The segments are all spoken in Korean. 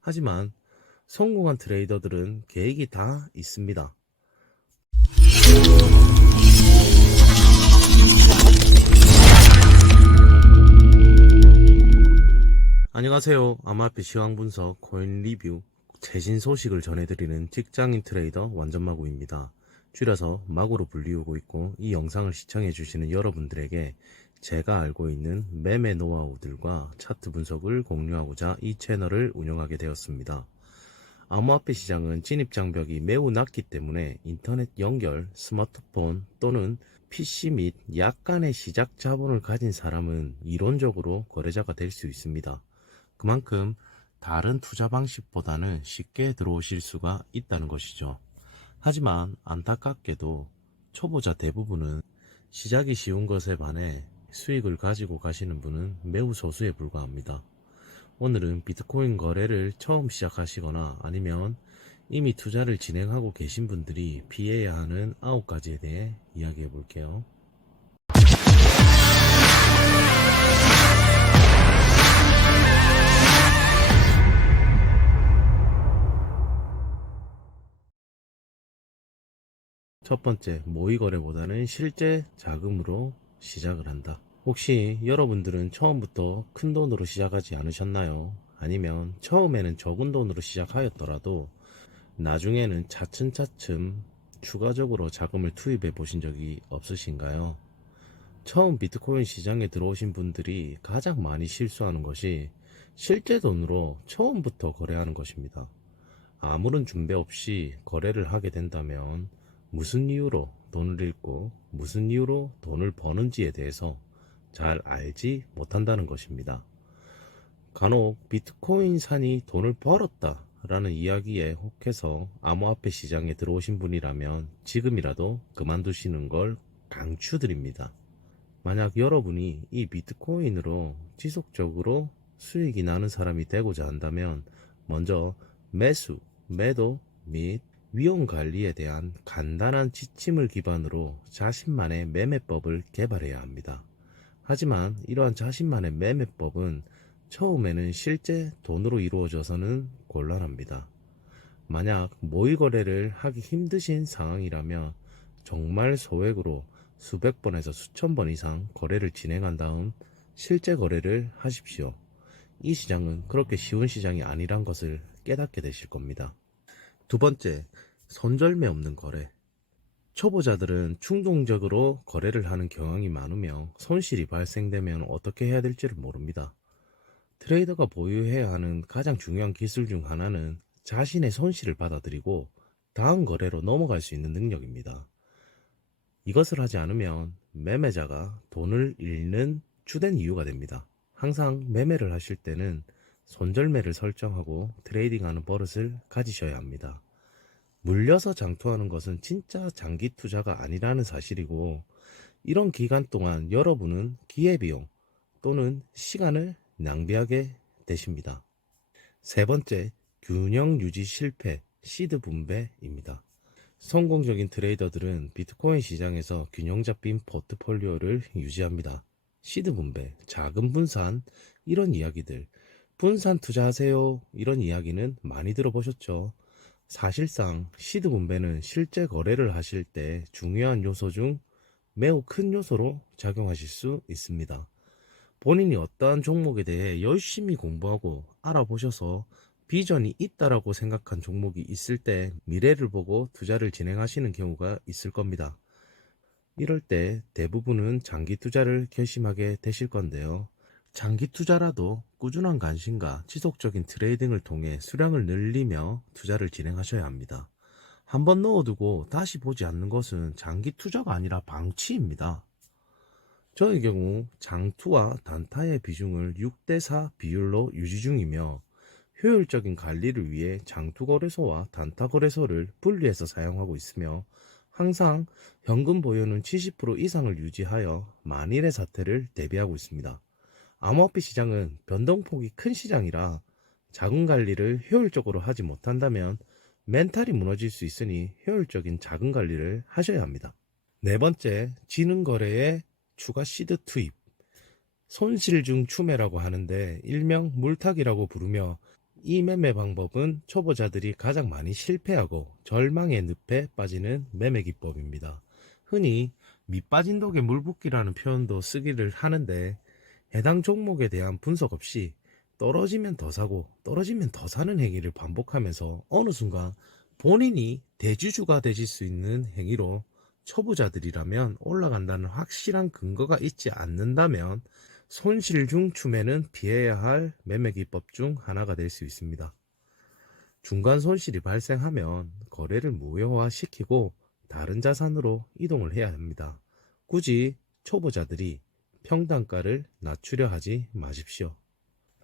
하지만 성공한 트레이더들은 계획이 다 있습니다. 안녕하세요. 암호화폐 시황 분석, 코인 리뷰, 최신 소식을 전해드리는 직장인 트레이더 완전마구입니다. 줄여서 마구로 불리우고 있고, 이 영상을 시청해주시는 여러분들에게 제가 알고 있는 매매 노하우들과 차트 분석을 공유하고자 이 채널을 운영하게 되었습니다. 암호화폐 시장은 진입장벽이 매우 낮기 때문에 인터넷 연결, 스마트폰 또는 PC 및 약간의 시작 자본을 가진 사람은 이론적으로 거래자가 될 수 있습니다. 그만큼 다른 투자 방식보다는 쉽게 들어오실 수가 있다는 것이죠. 하지만 안타깝게도 초보자 대부분은 시작이 쉬운 것에 반해 수익을 가지고 가시는 분은 매우 소수에 불과합니다. 오늘은 비트코인 거래를 처음 시작하시거나 아니면 이미 투자를 진행하고 계신 분들이 피해야 하는 9가지에 대해 이야기해 볼게요. 첫 번째, 모의 거래보다는 실제 자금으로 시작을 한다. 혹시 여러분들은 처음부터 큰 돈으로 시작하지 않으셨나요? 아니면 처음에는 적은 돈으로 시작하였더라도 나중에는 차츰차츰 추가적으로 자금을 투입해 보신 적이 없으신가요? 처음 비트코인 시장에 들어오신 분들이 가장 많이 실수하는 것이 실제 돈으로 처음부터 거래하는 것입니다. 아무런 준비 없이 거래를 하게 된다면 무슨 이유로 돈을 잃고 무슨 이유로 돈을 버는지에 대해서 잘 알지 못한다는 것입니다. 간혹 비트코인 산이 돈을 벌었다 라는 이야기에 혹해서 암호화폐 시장에 들어오신 분이라면 지금이라도 그만두시는 걸 강추드립니다. 만약 여러분이 이 비트코인으로 지속적으로 수익이 나는 사람이 되고자 한다면 먼저 매수, 매도 및 위험 관리에 대한 간단한 지침을 기반으로 자신만의 매매법을 개발해야 합니다. 하지만 이러한 자신만의 매매법은 처음에는 실제 돈으로 이루어져서는 곤란합니다. 만약 모의 거래를 하기 힘드신 상황이라면 정말 소액으로 수백 번에서 수천 번 이상 거래를 진행한 다음 실제 거래를 하십시오. 이 시장은 그렇게 쉬운 시장이 아니란 것을 깨닫게 되실 겁니다. 두 번째, 손절매 없는 거래. 초보자들은 충동적으로 거래를 하는 경향이 많으며 손실이 발생되면 어떻게 해야 될지를 모릅니다. 트레이더가 보유해야 하는 가장 중요한 기술 중 하나는 자신의 손실을 받아들이고 다음 거래로 넘어갈 수 있는 능력입니다. 이것을 하지 않으면 매매자가 돈을 잃는 주된 이유가 됩니다. 항상 매매를 하실 때는 손절매를 설정하고 트레이딩하는 버릇을 가지셔야 합니다. 물려서 장투하는 것은 진짜 장기 투자가 아니라는 사실이고, 이런 기간 동안 여러분은 기회비용 또는 시간을 낭비하게 되십니다. 세 번째, 균형 유지 실패, 시드 분배입니다. 성공적인 트레이더들은 비트코인 시장에서 균형 잡힌 포트폴리오를 유지합니다. 시드 분배, 자금 분산, 이런 이야기들, 분산 투자하세요, 이런 이야기는 많이 들어보셨죠? 사실상 시드 분배는 실제 거래를 하실 때 중요한 요소 중 매우 큰 요소로 작용하실 수 있습니다. 본인이 어떠한 종목에 대해 열심히 공부하고 알아보셔서 비전이 있다라고 생각한 종목이 있을 때 미래를 보고 투자를 진행하시는 경우가 있을 겁니다. 이럴 때 대부분은 장기 투자를 결심하게 되실 건데요. 장기 투자라도 꾸준한 관심과 지속적인 트레이딩을 통해 수량을 늘리며 투자를 진행하셔야 합니다. 한번 넣어두고 다시 보지 않는 것은 장기 투자가 아니라 방치입니다. 저의 경우 장투와 단타의 비중을 6대4 비율로 유지 중이며 효율적인 관리를 위해 장투거래소와 단타거래소를 분리해서 사용하고 있으며 항상 현금 보유는 70% 이상을 유지하여 만일의 사태를 대비하고 있습니다. 암호화폐 시장은 변동폭이 큰 시장이라 자금 관리를 효율적으로 하지 못한다면 멘탈이 무너질 수 있으니 효율적인 자금 관리를 하셔야 합니다. 네 번째, 지능 거래의 추가 시드 투입. 손실 중 추매라고 하는데 일명 물타기라고 부르며 이 매매 방법은 초보자들이 가장 많이 실패하고 절망의 늪에 빠지는 매매 기법입니다. 흔히 밑빠진 독에 물 붓기라는 표현도 쓰기를 하는데, 해당 종목에 대한 분석 없이 떨어지면 더 사고 떨어지면 더 사는 행위를 반복하면서 어느 순간 본인이 대주주가 되실 수 있는 행위로, 초보자들이라면 올라간다는 확실한 근거가 있지 않는다면 손실 중 추매는 피해야 할 매매 기법 중 하나가 될 수 있습니다. 중간 손실이 발생하면 거래를 무효화시키고 다른 자산으로 이동을 해야 합니다. 굳이 초보자들이 평단가를 낮추려 하지 마십시오.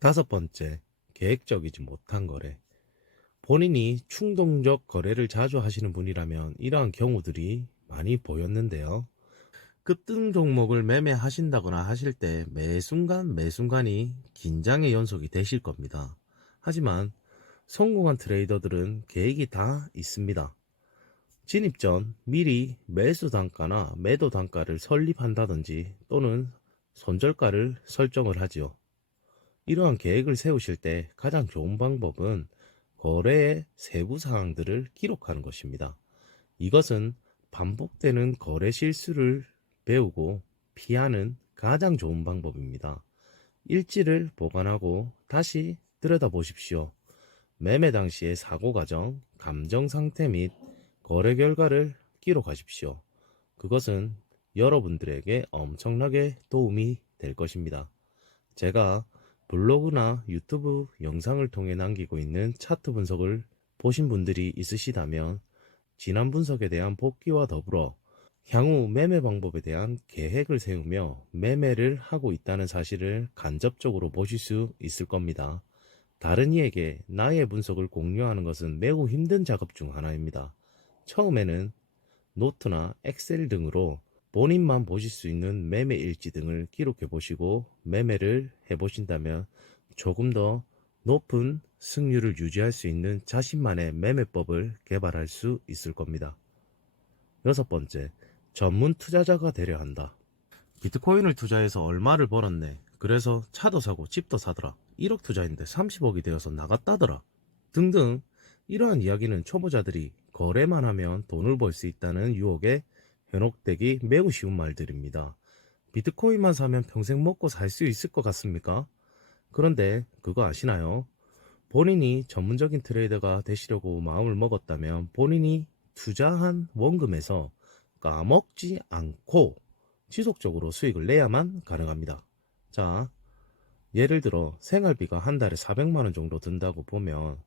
다섯 번째, 계획적이지 못한 거래. 본인이 충동적 거래를 자주 하시는 분이라면 이러한 경우들이 많이 보였는데요. 급등 종목을 매매하신다거나 하실 때 매 순간 매 순간이 긴장의 연속이 되실 겁니다. 하지만 성공한 트레이더들은 계획이 다 있습니다. 진입 전 미리 매수 단가나 매도 단가를 설립한다든지 또는 손절가를 설정을 하지요. 이러한 계획을 세우실 때 가장 좋은 방법은 거래의 세부 사항들을 기록하는 것입니다. 이것은 반복되는 거래 실수를 배우고 피하는 가장 좋은 방법입니다. 일지를 보관하고 다시 들여다보십시오. 매매 당시의 사고 과정, 감정 상태 및 거래 결과를 기록하십시오. 그것은 여러분들에게 엄청나게 도움이 될 것입니다. 제가 블로그나 유튜브 영상을 통해 남기고 있는 차트 분석을 보신 분들이 있으시다면 지난 분석에 대한 복귀와 더불어 향후 매매 방법에 대한 계획을 세우며 매매를 하고 있다는 사실을 간접적으로 보실 수 있을 겁니다. 다른 이에게 나의 분석을 공유하는 것은 매우 힘든 작업 중 하나입니다. 처음에는 노트나 엑셀 등으로 본인만 보실 수 있는 매매 일지 등을 기록해 보시고 매매를 해 보신다면 조금 더 높은 승률을 유지할 수 있는 자신만의 매매법을 개발할 수 있을 겁니다. 여섯 번째, 전문 투자자가 되려 한다. 비트코인을 투자해서 얼마를 벌었네. 그래서 차도 사고 집도 사더라. 1억 투자했는데 30억이 되어서 나갔다더라. 등등. 이러한 이야기는 초보자들이 거래만 하면 돈을 벌 수 있다는 유혹에 현혹되기 매우 쉬운 말들입니다. 비트코인만 사면 평생 먹고 살 수 있을 것 같습니까? 그런데 그거 아시나요? 본인이 전문적인 트레이더가 되시려고 마음을 먹었다면 본인이 투자한 원금에서 까먹지 않고 지속적으로 수익을 내야만 가능합니다. 자, 예를 들어 생활비가 한 달에 400만 원 정도 든다고 보면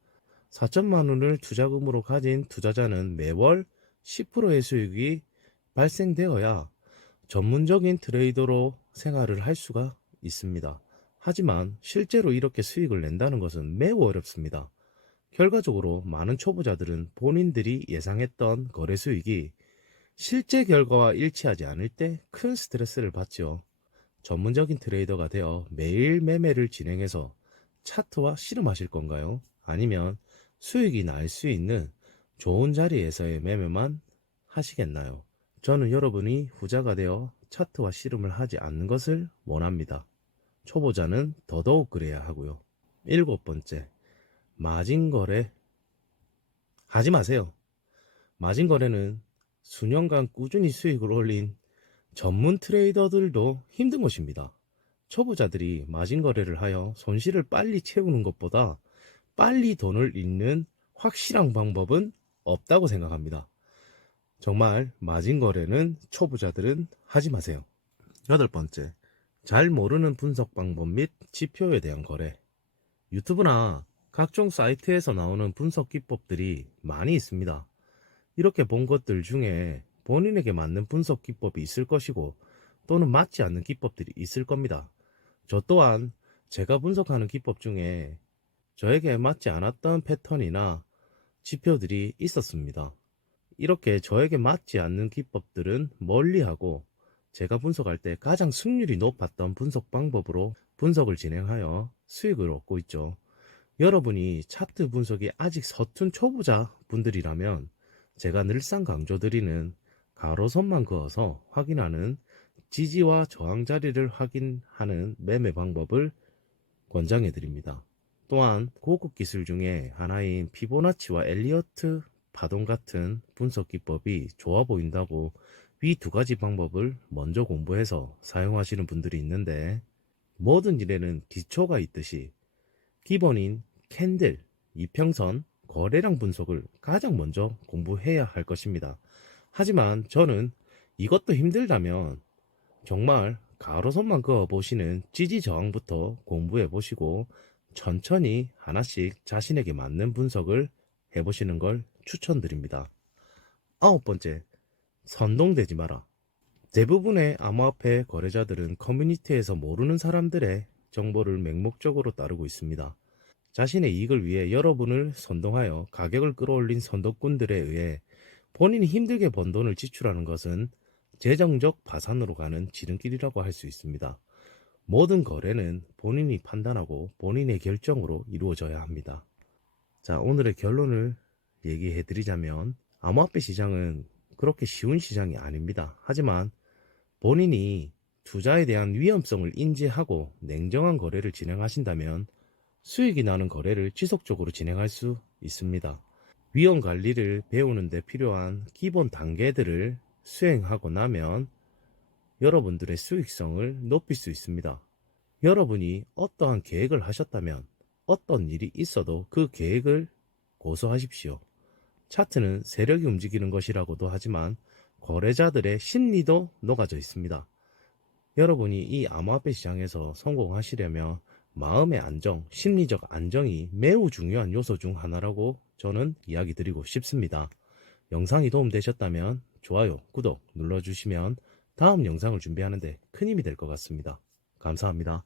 4천만 원을 투자금으로 가진 투자자는 매월 10%의 수익이 발생되어야 전문적인 트레이더로 생활을 할 수가 있습니다. 하지만 실제로 이렇게 수익을 낸다는 것은 매우 어렵습니다. 결과적으로 많은 초보자들은 본인들이 예상했던 거래 수익이 실제 결과와 일치하지 않을 때 큰 스트레스를 받죠. 전문적인 트레이더가 되어 매일 매매를 진행해서 차트와 씨름하실 건가요? 아니면 수익이 날 수 있는 좋은 자리에서의 매매만 하시겠나요? 저는 여러분이 후자가 되어 차트와 씨름을 하지 않는 것을 원합니다. 초보자는 더더욱 그래야 하고요. 일곱 번째, 마진 거래 하지 마세요. 마진 거래는 수년간 꾸준히 수익을 올린 전문 트레이더들도 힘든 것입니다. 초보자들이 마진 거래를 하여 손실을 빨리 채우는 것보다 빨리 돈을 잃는 확실한 방법은 없다고 생각합니다. 정말 마진 거래는 초보자들은 하지 마세요. 여덟 번째, 잘 모르는 분석 방법 및 지표에 대한 거래. 유튜브나 각종 사이트에서 나오는 분석 기법들이 많이 있습니다. 이렇게 본 것들 중에 본인에게 맞는 분석 기법이 있을 것이고 또는 맞지 않는 기법들이 있을 겁니다. 저 또한 제가 분석하는 기법 중에 저에게 맞지 않았던 패턴이나 지표들이 있었습니다. 이렇게 저에게 맞지 않는 기법들은 멀리하고 제가 분석할 때 가장 승률이 높았던 분석 방법으로 분석을 진행하여 수익을 얻고 있죠. 여러분이 차트 분석이 아직 서툰 초보자 분들이라면 제가 늘상 강조드리는 가로선만 그어서 확인하는 지지와 저항 자리를 확인하는 매매 방법을 권장해 드립니다. 또한 고급 기술 중에 하나인 피보나치와 엘리어트 파동 같은 분석 기법이 좋아 보인다고 위 두 가지 방법을 먼저 공부해서 사용하시는 분들이 있는데, 모든 일에는 기초가 있듯이 기본인 캔들, 이평선, 거래량 분석을 가장 먼저 공부해야 할 것입니다. 하지만 저는 이것도 힘들다면 정말 가로선만 그어 보시는 지지 저항부터 공부해 보시고 천천히 하나씩 자신에게 맞는 분석을 해보시는 걸 추천드립니다. 아홉 번째, 선동되지 마라. 대부분의 암호화폐 거래자들은 커뮤니티에서 모르는 사람들의 정보를 맹목적으로 따르고 있습니다. 자신의 이익을 위해 여러분을 선동하여 가격을 끌어올린 선덕꾼들에 의해 본인이 힘들게 번 돈을 지출하는 것은 재정적 파산으로 가는 지름길이라고 할 수 있습니다. 모든 거래는 본인이 판단하고 본인의 결정으로 이루어져야 합니다. 자, 오늘의 결론을 얘기해 드리자면, 암호화폐 시장은 그렇게 쉬운 시장이 아닙니다. 하지만 본인이 투자에 대한 위험성을 인지하고 냉정한 거래를 진행하신다면 수익이 나는 거래를 지속적으로 진행할 수 있습니다. 위험 관리를 배우는 데 필요한 기본 단계들을 수행하고 나면 여러분들의 수익성을 높일 수 있습니다. 여러분이 어떠한 계획을 하셨다면 어떤 일이 있어도 그 계획을 고수하십시오. 차트는 세력이 움직이는 것이라고도 하지만 거래자들의 심리도 녹아져 있습니다. 여러분이 이 암호화폐 시장에서 성공하시려면 마음의 안정, 심리적 안정이 매우 중요한 요소 중 하나라고 저는 이야기 드리고 싶습니다. 영상이 도움되셨다면 좋아요, 구독 눌러주시면 다음 영상을 준비하는데 큰 힘이 될 것 같습니다. 감사합니다.